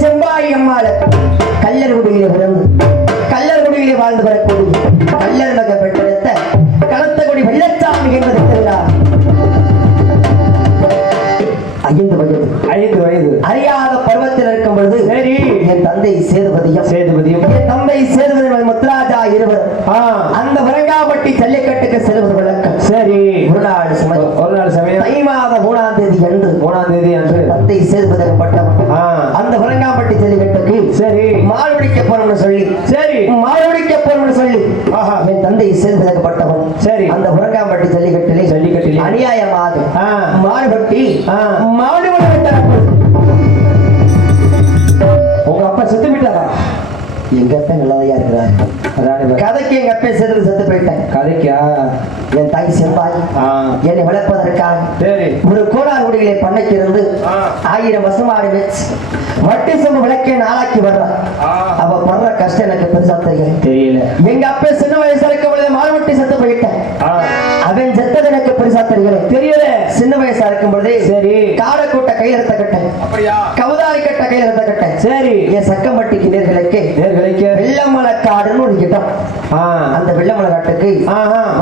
செம்பாய் அம்மாள் கல்லர்குடியிலே பிறந்து கல்லர்குடியிலே வாழ்ந்து வரக்கூடிய கல்லர் மக பெற்றெடுத்த களத்தகுடி வெள்ளச்சாமி என்பது தெரிகிறார். 5 வயது அறியாத பருவத்தில் இருக்கும் பொழுது சரி என் தந்தை சேதுபதியும் என் தந்தை சேதுபதி முத்துராஜா இருவர் அந்த வரங்காப்பட்டி ஜல்லிக்கட்டுக்கு செல்வது வழக்கம். சரி ஒரு நாள் சமயம் தை மாதம் 3ஆம் தேதி அன்று தந்தை சேதுபதி பட்டம் அந்த வரங்காப்பட்டி ஜல்லிக்கட்டுக்கு சரி மாடு பிடிக்க போறோம்னு சொல்லி என் தந்தை சேதுபதி பட்டவன் சரி அந்த வரங்காப்பட்டி ஜல்லிக்கட்டிலே அநியாயமாக மாடுபட்டி மாடு உங்க அப்பா செத்து போயிட்டாரா? எங்க அப்பா நல்லதையா இருக்கிறார். கதைக்கு எங்க அப்பா செத்து போயிட்டேன். கதைக்கா என் தாய் செம்பாய் என்னை வளர்ப்பதற்காக ஒரு கோடாங்குடியிலே பண்ணைக்கு இருந்து 1000 பசுமாடு வச்சு வட்டி சொம்பு விளக்கே நாளாக்கி வர்றான். அவ படுற கஷ்டம் எனக்கு பெருசா தெரியல. எங்க அப்பா சின்ன வயசுல இருக்கும் பொழுது மாடுவட்டி செத்து போயிட்டேன். அவன் செத்தது எனக்கு பெருசா தெரியல. சின்ன வயசா இருக்கும் பொழுதே சரி காடை கூட்ட கையெழுத்த கட்டேன், கவுதாரி கட்ட கையெழுத்த கட்டேன். சரி என் சக்கம்பட்டிக்கு நேர்களுக்கு வெள்ளமலை காடுன்னு ஒரு இடம். அந்த வெள்ளமலை காட்டுக்கு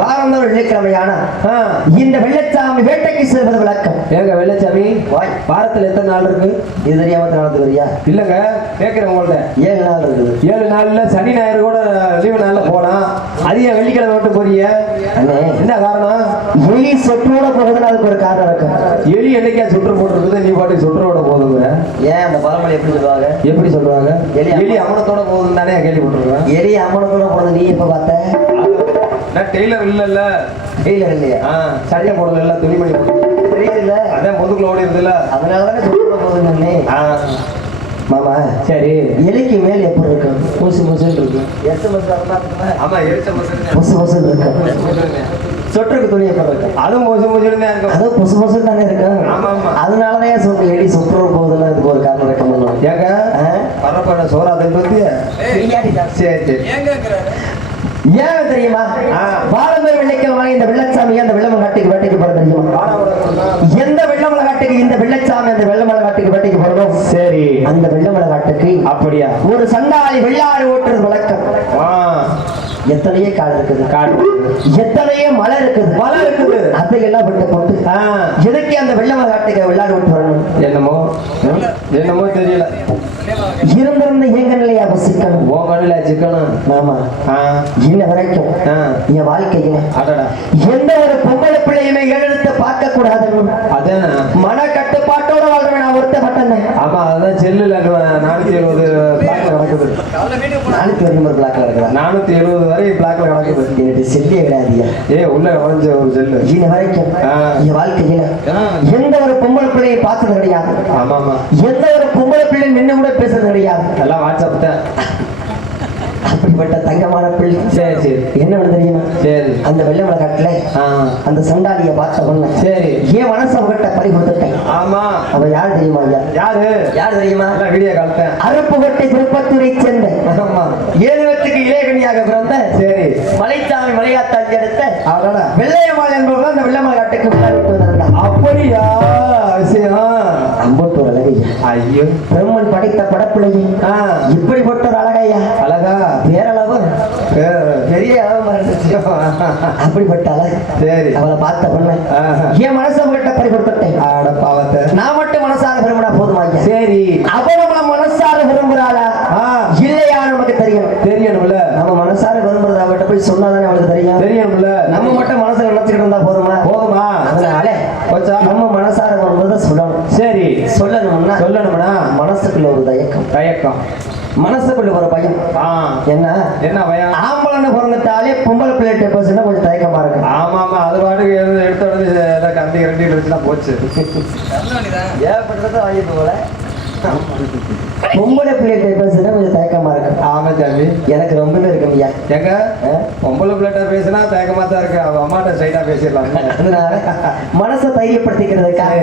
வாரந்தோறும் வெள்ளிக்கிழமையான இந்த வெள்ளச்சாமி வேட்டைக்கு செல்வது விளக்கம். ஏங்க வெள்ளச்சாமி வாரத்துல எத்தனை நாள் இருக்கு? இது தெரியாம நடந்து வரியா? இல்லங்க கேட்கிறேன் உங்கள்ட்ட. 7 நாள் இருக்குது. 7 நாள்ல சனி ஞாயிறு கூட லீவு நாள்ல போலாம். அதிக வெள்ளிக்கிழமை மட்டும் போறீங்க, என்ன காரணம்? எலி சொற்றோட போகுதுன்னு அதுக்கு ஒரு காரணம் இருக்கு. எலி என்னைக்கா சுற்று போட்டுருக்குது, நீ பாட்டுக்கு சுற்றோட போகுதுங்க. ஏன் அந்த பரமலை எப்படி சொல்லுவாங்க? எலி அமனத்தோட போகுதுன்னு தானே கேள்விப்பட்டிருக்கேன். எலி அமனத்தோட போகுது நீ எப்ப பார்த்த? டெய்லர் இல்லையா? சட்டை போடல, துணிமணி தெரியல, அதான் முதுகுல ஓடி இருந்தல, அதனாலதானே சுற்றோட போகுதுன்னு. மாமா சரி எலிக்கு மேல் எப்படி இருக்கு? முசு இருக்கு. சொற்றுக்கு துணி எப்படி இருக்கு? அதுவும் முசு தானே இருக்கு. அதனாலதான் சொல்ற எலி சொற்று போகுதுன்னு அதுக்கு ஒரு காரணம் இருக்க. ஏங்க பரப்ப சோறாதை பத்தி சரி ஏன் தெரியுமா? பாரம்பரிய வெள்ளிக்கிழமை இந்த வெள்ளச்சாமி அந்த வெள்ளமலை காட்டுக்கு வேட்டைக்கு போற தெரியுமா? எந்த வெள்ளமலை காட்டுக்கு இந்த வெள்ளச்சாமி அந்த வெள்ளமலை காட்டுக்கு வேட்டைக்கு போறோம். சரி அந்த வெள்ளமலை காட்டுக்கு அப்படியா ஒரு சண்டாளி வெள்ளாறு ஓட்டுறது வழக்கம். எத்தனையோ காடு இருக்குது, எத்தனையோ மலை இருக்குது. அதையெல்லாம் விட்டு போட்டு எதுக்கு அந்த வெள்ளமலை காட்டுக்கு வெள்ளாடு ஓட்டு வரணும்? என்னமோ தெரியல. இருந்திருந்த எங்க நிலையா சிக்கணும் சிக்கணும். ஆமா இன்ன வரைக்கும் என் வாழ்க்கையில எந்த ஒரு பொம்பளை பிள்ளையுமே எழுத்து பார்க்க கூடாது. அதான் மன கட்டுப்பாட்டோட வாழ்றேன் நான் ஒருத்தப்பட்டேன். ஆமா அதான் செல்லுல 470 பிளாக்ல நடக்குது. 470 பிளாக்ல இருக்குதா? 470 வரை பிளாக்ல நடக்குது. எனக்கு செல்லே கிடையாது. உள்ள வளைஞ்ச ஒரு செல்லு. இன்ன வரைக்கும் என் வாழ்க்கையில எந்த ஒரு பொம்பளை பிள்ளையை பார்த்தது கிடையாது. ஆமா எந்த ஒரு பொம்பளை பிள்ளை நின்று கூட பேசுறது கிடையாது. எல்லாம் வாட்ஸ்அப் தான். அப்படிப்பட்ட தங்கமான பிள்ளை. சரி என்ன தெரியுமா? சரி அந்த வெள்ளமலை காட்டுல அந்த சண்டாளிய பார்த்த பொண்ணு சரி ஏன் மனசு அவகிட்ட பறி கொடுத்துட்டேன். ஆமா அவ யாரு தெரியுமா? யாரு தெரியுமா? வீடியோ காலத்தேன். அருப்புக்கோட்டை திருப்பத்தூரை சேர்ந்த 7 வயதுக்கு இளையகனியாக பிறந்த சரி மலைச்சாமி மலையாத்தாஞ்சி எடுத்த வெள்ளையம்மாள் என்பவர்கள் அந்த வெள்ளமலை காட்டுக்கு விளையாடிட்டு வந்தாங்க. அப்படியா விஷயம்? அம்பத்தூர் அழகையா? ஐயோ பெருமன் படைத்த படப்பிள்ளையே இப்படிப்பட்ட ஒரு அழகையா? அழகா பேரளவு பெரிய அளவு அப்படிப்பட்ட அழகு. சரி அவளை பார்த்த பொண்ணு என் மனசு அவகிட்ட பறிகொடுத்துட்டேன். நான் மட்டும் மனசார விரும்பினா போதுமா? சரி அவ நம்மள மனசார விரும்புறாளா இல்லையா நமக்கு தெரியணும்ல. நம்ம மனசார விரும்புறத அவகிட்ட போய் சொன்னாதானே அவளுக்கு தெரியணும்ல. நம்ம மட்டும் மனசுல நினைச்சுக்கிட்டு இருந்தா போதுமா? அதனால நம்ம மனசார விரும்புறத சொல்லணும். சரி சொல்லணும்னா மனசுக்குள்ள ஒரு தயக்கம் மனசுக்குள்ள ஒரு பயம். என்ன பயம்? ஆம்பளை பிறந்துட்டாலே பொம்பளை பிள்ளைகிட்ட பேசுனா கொஞ்சம் தயக்கமா இருக்கு. ஆமா அது பாட்டுக்கு எடுத்த உடனே கண்டி இருந்துச்சுன்னா போச்சு. ஏற்பட்டதை வாங்கிட்டு போல பொம்பளை பிள்ளைகிட்ட பேசுனா கொஞ்சம் தயக்கமா இருக்கு. ஆமா சாமி எனக்கு ரொம்பவே இருக்கு ஐயா. எங்க பொம்பளை பிள்ளைகிட்ட பேசினா தயக்கமா தான் இருக்கு. அவ அம்மாட்ட ஸ்ட்ரைட்டா பேசிடலாம். அதனால மனசை தைரியப்படுத்திக்கிறதுக்காக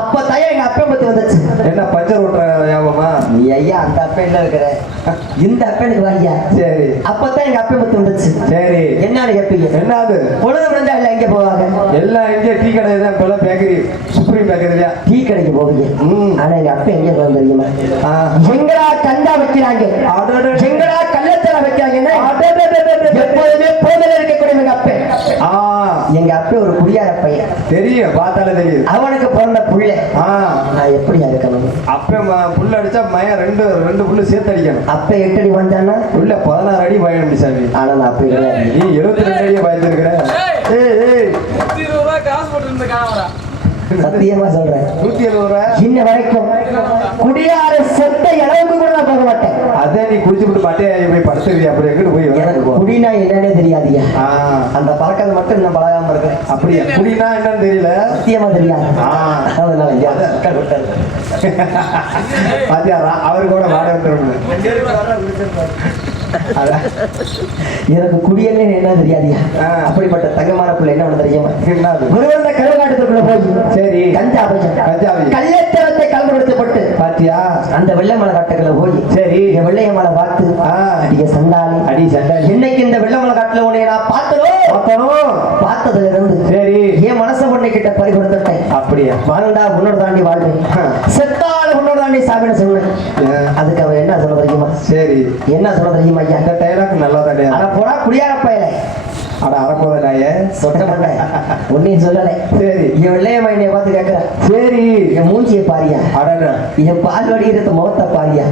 அப்ப தயம் எங்க அப்பா பத்தி வந்துச்சு. என்ன பஞ்சர் ஓட்டுற ஞாபகமா? ஐயா அந்த அப்பையில இருக்கிற இந்த அப்பனுக்கு வாரியா சரி அப்பதான் எங்க அப்பை முத்து வந்துச்சு சரி என்னன்னு கேப்பீங்க என்னது பொழுது விழுந்தா எல்லாம் எங்க போவாங்க எல்லாம் எங்க டீ கடை தான் இப்ப பேக்கரி சுப்ரீம் பேக்கரி தான் டீ கடைக்கு போவீங்க ஆனா எங்க அப்பா எங்க போவாங்க தெரியுமா எங்கடா கண்டா வைக்கிறாங்க எங்கடா கள்ளத்தர வைக்கிறாங்கன்னா எப்போதுமே போதல இருக்கக்கூடிய எங்க அப்பா எங்க அப்பா ஒரு குடியார பையன் தெரியும் பார்த்தாலே தெரியும் அவனுக்கு பிறந்த புள்ள நான் எப்படியா இருக்கணும் அப்ப புள்ள அடிச்சா மயம் ரெண்டு புல்லு சேர்த்து அடிக்கணும் அப்ப 8 அடி வந்தான்னா உள்ள 16 அடி பயணம் சாமி ஆனா நான் அப்ப நீ 72 அடியே பயந்துருக்கிற சத்தியமா சொல்றேன் 170 இன்ன வரைக்கும் குடியார செத்த அளவுக்கு கூட நான் போக மாட்டேன் அதே நீ குடிச்சு விட்டு பாட்டே போய் படுத்துக்கிறியா அப்படி எங்கிட்டு போய் எனக்கு குடினா என்னன்னே தெரியாதியா அந்த பழக்கம் மட்டும் இன்னும் பழகாம இருக்கிறேன் அப்படியா குடினா என்னன்னு தெரியல சத்தியமா தெரியாது அதனால பாத்தியாரா அவரு கூட வாட எனக்கு குடியல்ல என்ன தெரியாதியா அப்படிப்பட்ட தங்கமான பிள்ளை என்ன பண்ண தெரியுமா ஒருவந்த கருவாட்டத்துக்குள்ள போய் சரி கஞ்சாவை கள்ளத்தரத்தை கலந்துபடுத்தப்பட்டு பாத்தியா அந்த வெள்ளை மலை காட்டுக்குள்ள போய் சரி வெள்ளைய மலை பார்த்து அடிக்க சண்டாளி அடி சண்டாளி இன்னைக்கு இந்த வெள்ளை மலை காட்டுல உன்னை நான் பார்த்ததுல இருந்து சரி என் மனசை பொண்ணை கிட்ட பறிகொடுத்துட்டேன் அப்படியா வாழ்ந்தா உன்னோட தாண்டி வாழ்வேன் செத்தால உன்னோட தாண்டி சாப்பிட சொன்னேன் அதுக்கு அவ என்ன சொல்ல தெரியுமா சரி என்ன சொல்ல தெரியுமா ஐயா அந்த டைலாக் நல்லா தானே அட போடா குடியார பயலே அட அரப்போதலாயே சொட்ட மாட்டேன் ஒன்னையும் சொல்லலை சரி என் வெள்ளைய மைனைய பார்த்து கேட்கிற சரி என் மூஞ்சியை பாரியா அடடா என் பால் வடிகிறத முகத்தை பாரியா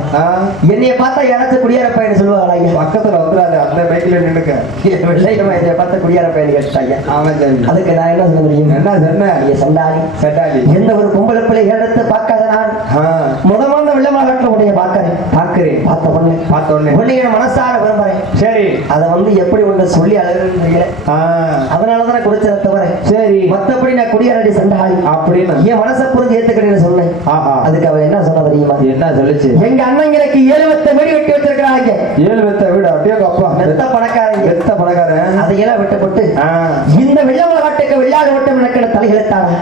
என்னைய பார்த்தா யாராச்சும் குடியார பையன் சொல்லுவாங்களா ஐயா பக்கத்துல வந்துடாது அந்த பைக்ல நின்னுக்க என் வெள்ளைய மைனைய பார்த்த குடியார பையன் கேட்டாங்க ஆமா சரி அதுக்கு நான் என்ன சொல்ல முடியும் என்ன சொன்ன சண்டாளி எந்த ஒரு பொம்பளை பிள்ளை எடுத்து பார்க்காத நான் முதல்ல வெள்ளை மாவட்டத்துல உடைய பார்க்கிறேன் பார்த்த உடனே உன்னை மனசார விரும்புறேன் சரி அதை வந்து எப்படி ஒன்று சொல்லி அழகு அதனாலதான் குடிச்சத தவிர சரி மத்தபடி நான் குடியாரடி சண்டாளி அப்படின்னு என் மனசை புரிஞ்சு ஏத்துக்கிறேன்னு சொன்னேன் அதுக்கு அவ என்ன சொன்ன தெரியுமா என்ன சொல்லுச்சு எங்க அண்ணங்களுக்கு 7 வெத்த வீடு வெட்டி வச்சிருக்காங்க 7 வெத்த வீடு அப்படியே அப்பா வெத்த பணக்காரன் அதையெல்லாம் விட்டுப்பட்டு இந்த வெள்ளமலை காட்டுக்கு வெள்ளாடு ஓட்டம் எனக்கு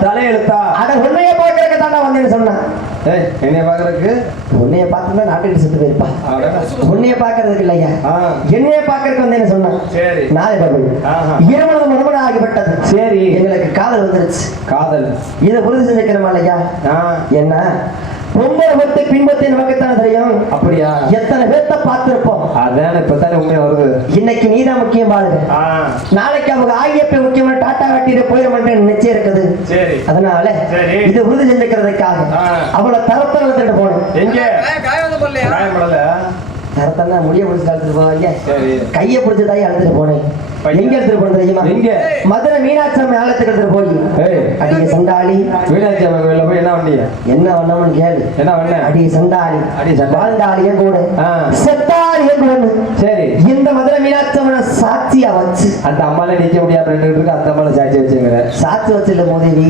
தலையெழுத்தா அட உன்னைய பாக்குறதுக்கு தாண்டா வந்தேன்னு சொன்னான் என்னைய பாக்குறதுக்கு உன்னைய பார்த்துதான் நாட்டுக்கு செத்து போயிருப்பா உன்னைய பாக்குறதுக்கு இல்லையா என்னைய பாக்குறதுக்கு வந்தேன்னு சொன்னான் சரி நாளை இருமணம் மறுமணம் ஆகிவிட்டது சரி எங்களுக்கு காதல் வந்துருச்சு காதல் இதை உறுதி செஞ்சுக்கிறோமா இல்லையா என்ன ஒவ்வொரு பத்து பின்பத்தை நமக்குத்தான் தெரியும் அப்படியா எத்தனை பேர்த்த பார்த்திருப்போம் அதான் இப்பதானே உண்மையா வருது இன்னைக்கு நீதான் முக்கியம் பாருங்க நாளைக்கு அவங்க ஆகியப்ப முக்கியமான டாட்டா காட்டிட்டு போயிட மாட்டேன்னு நிச்சயம் இருக்குது சரி அதனால இது உறுதி செஞ்சுக்கிறதுக்காக அவளை தரத்தை வந்துட்டு போகணும் எங்க தரத்தா முடிய பிடிச்சு அழுத்துட்டு போவாங்க கைய பிடிச்சதாய் அழுத்துட்டு போனேன் எங்க எடுத்துட்டு போன தெரியுமா எங்க மதுரை மீனாட்சி அம்மை ஆலயத்துக்கு எடுத்துட்டு போய் அடிய சண்டாளி மீனாட்சி அம்மை கோயில்ல போய் என்ன வண்டியா என்ன வண்ணம்னு கேளு என்ன வண்ண அடிய சண்டாளி வாழ்ந்தாளியே கூட செத்தாளியே கூட சரி இந்த மதுரை மீனாட்சி அம்மனை சாட்சியா வச்சு அந்த அம்மால நிக்க முடியாம இருக்கு அந்த அம்மால சாட்சி வச்சுங்க சாட்சி வச்சுல மோதேவி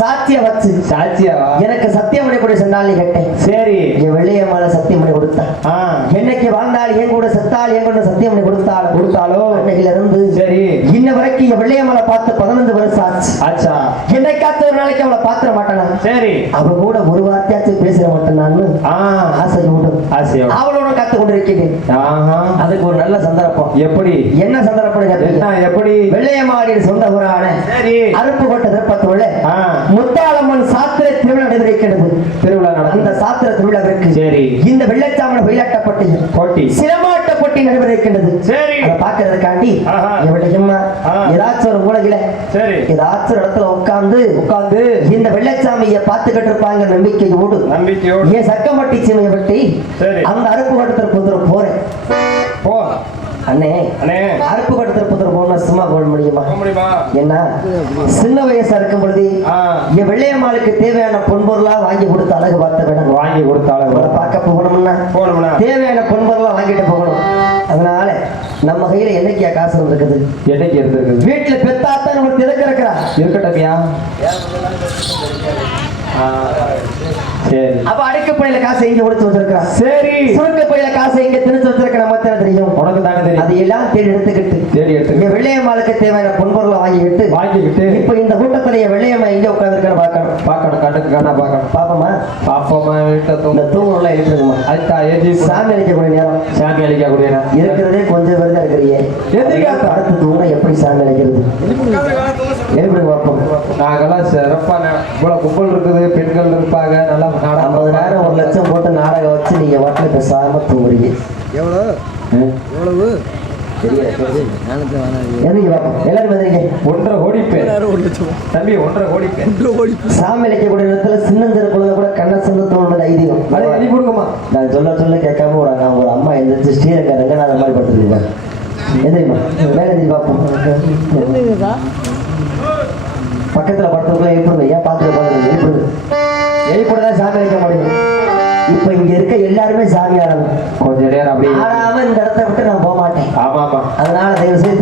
சாட்சியா வச்சு சாட்சியாவா எனக்கு சத்தியம் பண்ணக்கூடிய சண்டாளி கேட்டேன் சரி என் வெள்ளையம்மால சத்தியம் பண்ணி கொடுத்தான் என்னைக்கு வாழ்ந்தாள் என் கூட செத்தாள் என் கூட சத்தியம் பண்ணி கொடுத்தாலோ அன்னைக்குல இருந்து சரி இன்ன வரைக்கும் என் வெள்ளையம்மால பார்த்து 15 வருஷம் ஆச்சா என்னைக்காச்சும் ஒரு நாளைக்கு அவளை பாத்திர மாட்டானா சரி அவ கூட ஒரு வார்த்தையாச்சும் பேச மாட்டேனான்னு அவளோட காத்து கொண்டு இருக்கிறேன் அதுக்கு ஒரு நல்ல சந்தர்ப்பம் எப்படி என்ன சந்தர்ப்பம் எப்படி வெள்ளையம்மாடியின் சொந்த ஊரான அருப்புக்கோட்டை திருப்பத்தூர்ல முத்தாளம்மன் சாத்திர திருவிழா நடைபெறுகிறது திருவிழா அந்த சாத்திர திருவிழாவிற்கு சரி இந்த வெள்ளச்சாமன விளையாட்டப்பட்டு போட்டி சிரமாட்ட போட்டி நடைபெறுகிறது சரி அதை பார்க்கறதுக்காண்டி ஏதாச்சும் ஒரு மூலையில ஏதாச்சும் ஒரு இடத்துல உட்கார்ந்து இந்த வெள்ளச்சாமியை பார்த்துக்கிட்டு இருப்பாங்க நம்பிக்கையோடு ஏன் சக்கம்பட்டி சீமையை பற்றி அந்த அருப்பு கட்டத்தில் போறேன் அண்ணே அருப்பு கட்டத்தில் போன சும்மா போட முடியுமா என்ன சின்ன வயசா இருக்கும் பொழுது என் வெள்ளையம்மாளுக்கு தேவையான பொன்பொருளா வாங்கி கொடுத்து அழகு பார்த்த வேணும் வாங்கி கொடுத்த அழகு பார்க்க போகணும்னா தேவையான பொன்பொருளா வாங்கிட்டு போகணும் அதனால நம்ம கையில என்னைக்கியா காசு இருக்குது என்னைக்கு இருந்திருக்கு வீட்டுல பெத்தாத்தான் நம்ம திறக்க இருக்கிறா இருக்கட்டா சரி அப்ப அடைக்க பையில காசை எங்க ஒழிச்சு வச்சிருக்கா சரி சுருக்க பையில காசை எங்க திணிச்சு வச்சிருக்க நம்ம தெரியும் உனக்கு தானே தெரியும் அது எல்லாம் தேடி எடுத்துக்கிட்டு வெள்ளையம்மாளுக்கு தேவையான பொன்பொருளை வாங்கிக்கிட்டு இப்ப இந்த கூட்டத்துல வெள்ளையம்மா எங்க உட்கார்ந்து பார்க்கணும் கண்ணுக்கு கண்ணா பார்க்கணும் பாப்போமா வீட்டுல இந்த தூங்கலாம் இருக்குமா ஆயிட்டா ஏஜி சாமி அழைக்கக்கூடிய நேரம். சாமி அழிக்கக்கூடிய நேரம். இருக்கிறதே கொஞ்சம் பேர் தான் இருக்கிறீங்க. எதுக்கு அடுத்து தூங்க எப்படி சாமி அழைக்கிறது? எப்படி பார்ப்போம். நாங்கெல்லாம் சிறப்பான இவ்வளவு கும்பல் இருக்குது, பெண்கள் இருப்பாங்க, நல்லா 50,000 1 லட்சம் போட்டு நாடகம் வச்சு நீங்க வாட்டில் பேசாம தூங்குறீங்க. எவ்வளவு எல்லாரும் வந்துருங்க. 1.5 கோடி பேர் தம்பி, 1.5 கோடி பேர் சாமி அழைக்கக்கூடிய இடத்துல சின்னஞ்சிறு குழந்தை கூட கண்ண சொந்த தோணுவது ஐதீகம். அதை எழுதி கொடுக்குமா? நான் சொல்ல கேட்காம ஒரு அம்மா எந்திரிச்சு ஸ்ரீரங்க ரங்கநாதன் மாதிரி படுத்துருக்கேன். எதிரிமா மேலே எழுதி பார்ப்போம். பக்கத்துல படுத்தவங்க எழுப்பிடுங்க. ஏன் பார்த்துட்டு போறது? எழுப்பிடுதான் சாமி அழைக்க முடியும். இப்ப இங்க இருக்க எல்லாருமே சாமி ஆடணும். கொஞ்ச நேரம் அப்படி ஆடாம இந்த இடத்த விட்டு நான் போக மாட்டேன். ஆமா ஆமா. அதனால தயவு செய்து